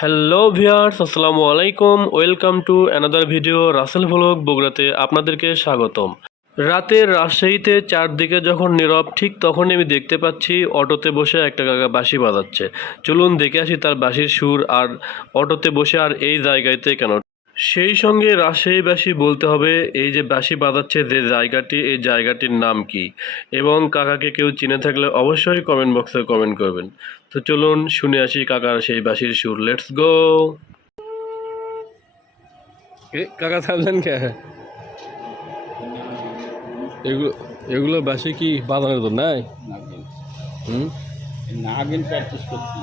Hello viewers আসসালামু আলাইকুম। Welcome to another video Rasel vlog বগুড়াতে আপনাদেরকে স্বাগতম। রাতের রাজশাহীতে চারদিকে যখন নীরব, ঠিক তখনই আমি দেখতে পাচ্ছি অটোতে বসে একটা কাকা বাঁশি বাজাচ্ছে। চলুন দেখে আসি তার বাঁশির সুর আর অটোতে বসে আর এই জায়গাতে কেন সেই সঙ্গে রাজশাহীবাসী বলতে হবে এই যে বাঁশি বাজাচ্ছে যে জায়গাটি এই জায়গাটির নাম কি? এবং কাকাকে কেউ চিনে থাকলে অবশ্যই কমেন্ট বক্সে কমেন্ট করবেন। তো চলুন শুনে আসি কাকার সেই বাঁশির সুর। লেটস গো কাকা থামলেন কে? এগুলো এগুলো বাসি কি বাজানোর তো নাই? হুম? প্র্যাকটিস করছি।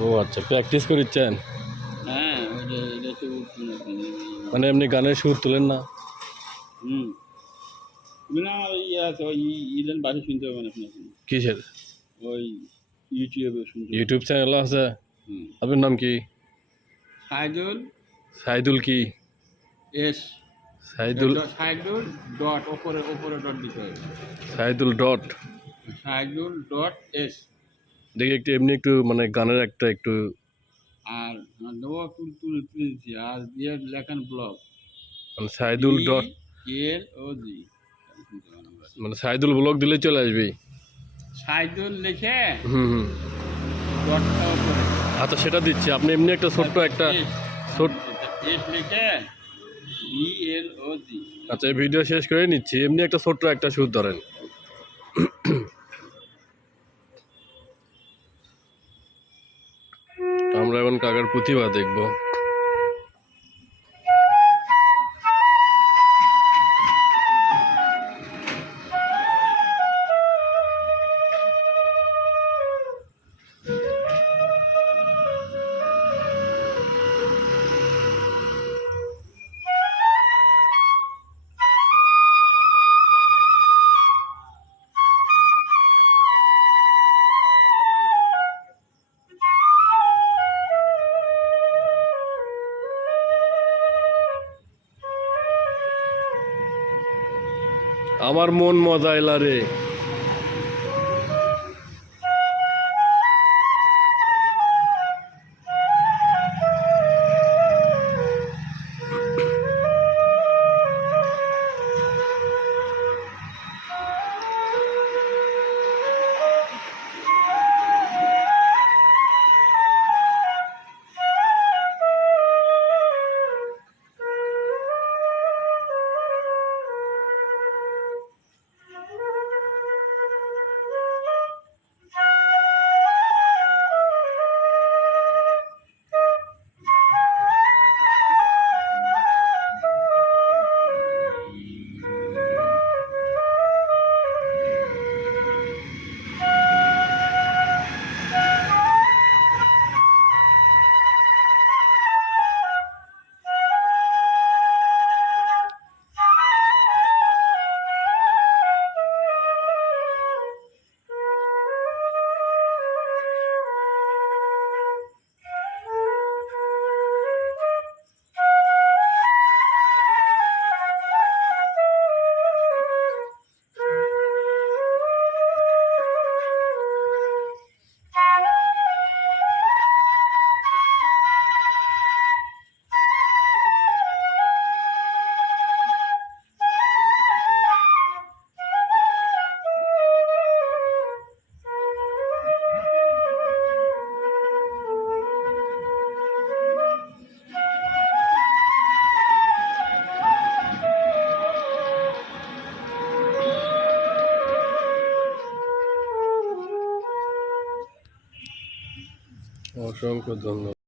ও আচ্ছা প্র্যাকটিস করিচ্ছেন? মানে এমনি গানের সুর তোলেন না? হুম। না ইয়ে আছে ওই ইলেন বাড়ি শুনতে হবে না আপনার কিসের? ওই ইউটিউবে শুনতে ইউটিউব চ্যানেল আছে? আপনার নাম কি? সাইদুল। সাইদুল কি? এস সাইদুল সাইদুল ডট ওপরে ওপরে ডট দিতে হবে। Saidul dot Saidul dot S দেখি একটু এমনি একটু মানে গানের একটা একটু আর দেবো তুল তুলছি আর দিয়ে লেখান ব্লগ। মানে সাইদুল ডট এল ও জি মানে সাইদুল ব্লগ দিলে চলে আসবে। সাইদুল লিখে হুম হুম। আচ্ছা সেটা দিচ্ছি। আপনি এমনি একটা ছোট্ট একটা ছোট লিখে আচ্ছা এই ভিডিও শেষ করে নিচ্ছি। এমনি একটা ছোট্ট একটা সুর ধরেন। কাকার প্রতিভা দেখব। আমার মন মজা এলা রে। অসংখ্য ধন্যবাদ।